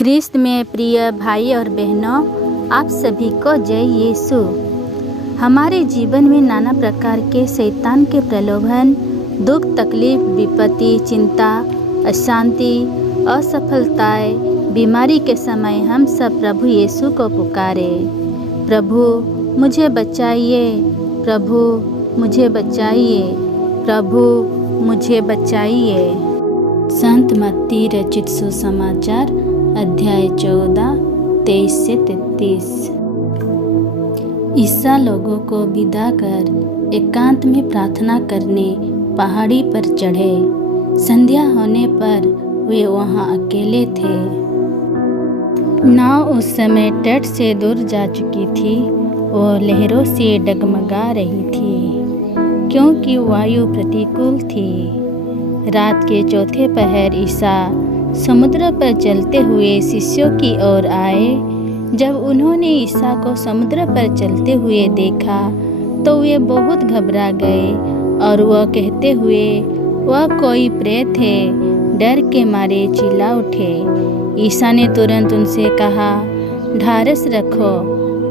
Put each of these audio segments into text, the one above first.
ख्रिस्त में प्रिय भाई और बहनों, आप सभी को जय यीशु। हमारे जीवन में नाना प्रकार के शैतान के प्रलोभन, दुख, तकलीफ, विपत्ति, चिंता, अशांति, असफलताएं, बीमारी के समय हम सब प्रभु यीशु को पुकारे, प्रभु मुझे बचाइए, प्रभु मुझे बचाइए, प्रभु मुझे बचाइए। संत मत्ती रचित सुसमाचार अध्याय 14, 23 से 33। ईसा लोगों को विदा कर एकांत में प्रार्थना करने पहाड़ी पर चढ़े। संध्या होने पर वे वहां अकेले थे। नाव उस समय तट से दूर जा चुकी थी और लहरों से डगमगा रही थी, क्योंकि वायु प्रतिकूल थी। रात के चौथे पहर ईसा समुद्र पर चलते हुए शिष्यों की ओर आए। जब उन्होंने ईसा को समुद्र पर चलते हुए देखा तो वे बहुत घबरा गए और वह कहते हुए वह कोई प्रेत है, डर के मारे चिल्ला उठे। ईसा ने तुरंत उनसे कहा, ढारस रखो,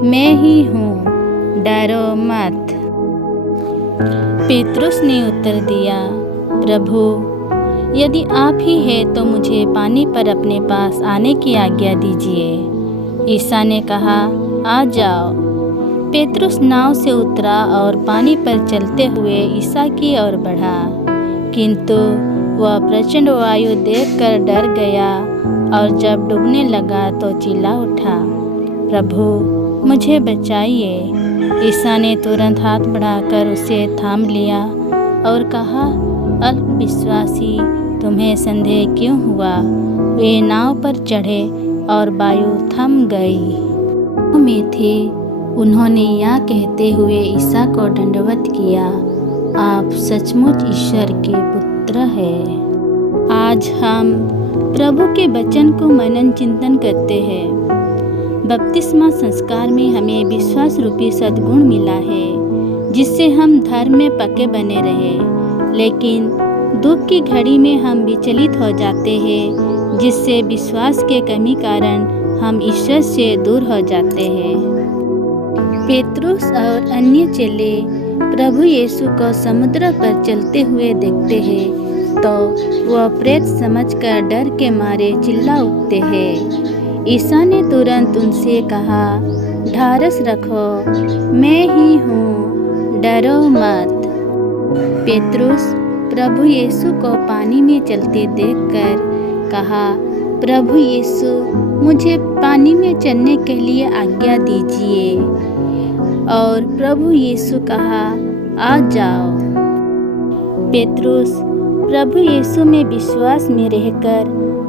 मैं ही हूँ, डरो मत। पेतरुस ने उत्तर दिया, प्रभु यदि आप ही हैं तो मुझे पानी पर अपने पास आने की आज्ञा दीजिए। ईसा ने कहा, आ जाओ। पेतरुस नाव से उतरा और पानी पर चलते हुए ईसा की ओर बढ़ा, किंतु वह प्रचंड वायु देखकर डर गया और जब डूबने लगा तो चिल्ला उठा, प्रभु मुझे बचाइए। ईसा ने तुरंत हाथ बढ़ाकर उसे थाम लिया और कहा, अल्पविश्वासी, तुम्हें संदेह क्यों हुआ? वे नाव पर चढ़े और वायु थम गई। में थे, उन्होंने यह कहते हुए ईसा को दंडवत किया, आप सचमुच ईश्वर के पुत्र हैं। आज हम प्रभु के वचन को मनन चिंतन करते हैं। बपतिस्मा संस्कार में हमें विश्वास रूपी सद्गुण मिला है, जिससे हम धर्म में पक्के बने रहे। लेकिन दुख की घड़ी में हम विचलित हो जाते हैं, जिससे विश्वास के कमी कारण हम ईश्वर से दूर हो जाते हैं। पेतरुस और अन्य चेले प्रभु यीशु को समुद्र पर चलते हुए देखते हैं तो वह प्रेत समझकर डर के मारे चिल्ला उठते हैं। ईसा ने तुरंत उनसे कहा, ढारस रखो, मैं ही हूँ, डरो मत। पेतरुस प्रभु यीशु को पानी में चलते देखकर कहा, प्रभु यीशु मुझे पानी में चलने के लिए आज्ञा दीजिए। और प्रभु यीशु कहा, आ जाओ। पेतरुस प्रभु यीशु में विश्वास में रहकर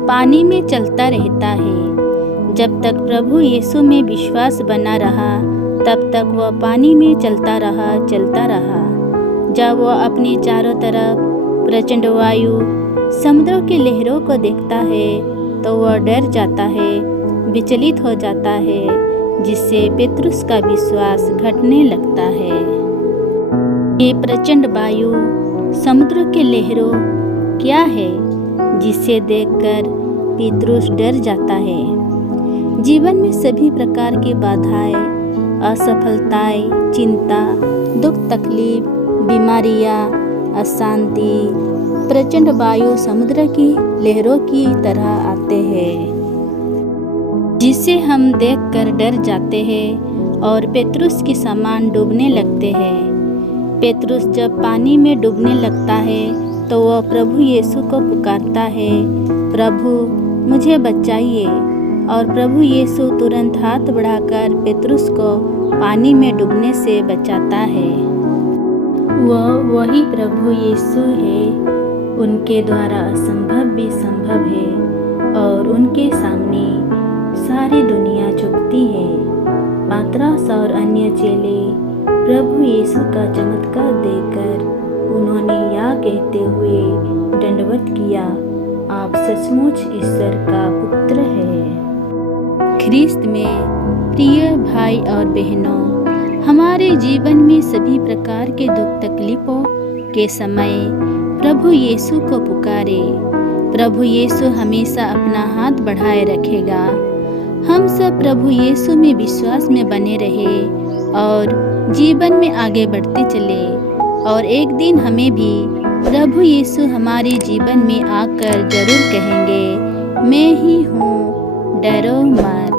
पानी में चलता रहता है। जब तक प्रभु यीशु में विश्वास बना रहा तब तक वह पानी में चलता रहा। जब वह अपने चारों तरफ प्रचंड वायु, समुद्र की लहरों को देखता है तो वह डर जाता है, विचलित हो जाता है, जिससे पेतरुस का विश्वास घटने लगता है। ये प्रचंड वायु, समुद्र की लहरों क्या है जिसे देखकर पेतरुस डर जाता है? जीवन में सभी प्रकार की बाधाएं, असफलताएं, चिंता, दुख, तकलीफ, बीमारियां, अशांति, प्रचंड वायु, समुद्र की लहरों की तरह आते हैं, जिसे हम देखकर डर जाते हैं और पेतरुस के समान डूबने लगते हैं। पेतरुस जब पानी में डूबने लगता है तो वह प्रभु यीशु को पुकारता है, प्रभु मुझे बचाइए। और प्रभु यीशु तुरंत हाथ बढ़ाकर पेतरुस को पानी में डूबने से बचाता है। वह वही प्रभु यीशु है, उनके द्वारा असंभव भी संभव है और उनके सामने सारी दुनिया झुकती है। पतरस और अन्य चेले प्रभु यीशु का चमत्कार देखकर उन्होंने यह कहते हुए दंडवत किया, आप सचमुच ईश्वर का पुत्र हैं। ख्रिस्त में प्रिय भाई और बहनों, हमारे जीवन में सभी प्रकार के दुख तकलीफों के समय प्रभु यीशु को पुकारे, प्रभु यीशु हमेशा अपना हाथ बढ़ाए रखेगा। हम सब प्रभु यीशु में विश्वास में बने रहे और जीवन में आगे बढ़ते चले, और एक दिन हमें भी प्रभु यीशु हमारे जीवन में आकर जरूर कहेंगे, मैं ही हूँ, डरो मत।